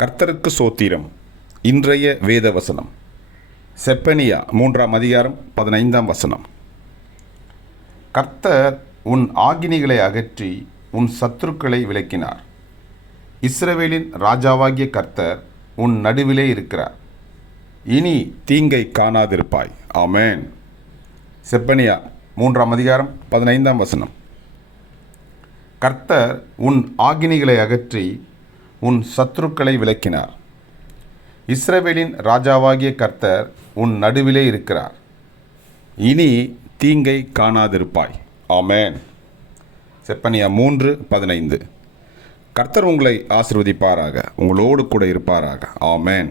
கர்த்தருக்கு சோத்திரம். இன்றைய வேத வசனம் செப்பனியா 3ஆம் அதிகாரம் 15ஆம் வசனம். கர்த்தர் உன் ஆக்கினைகளை அகற்றி உன் சத்துருக்களை விலக்கினார். இஸ்ரவேலின் ராஜாவாகிய கர்த்தர் உன் நடுவிலே இருக்கிறார். இனி தீங்கை காணாதிருப்பாய். ஆமென். செப்பனியா 3ஆம் அதிகாரம் 15ஆம் வசனம். கர்த்தர் உன் ஆக்கினைகளை அகற்றி உன் சத்துருக்களை விலக்கினார். இஸ்ரவேலின் ராஜாவாகிய கர்த்தர் உன் நடுவிலே இருக்கிறார். இனி தீங்கை காணாதிருப்பாய். ஆமென். செப்பனியா 3:15. கர்த்தர் உங்களை ஆசீர்வதிப்பாராக, உங்களோடு கூட இருப்பாராக. ஆமென்.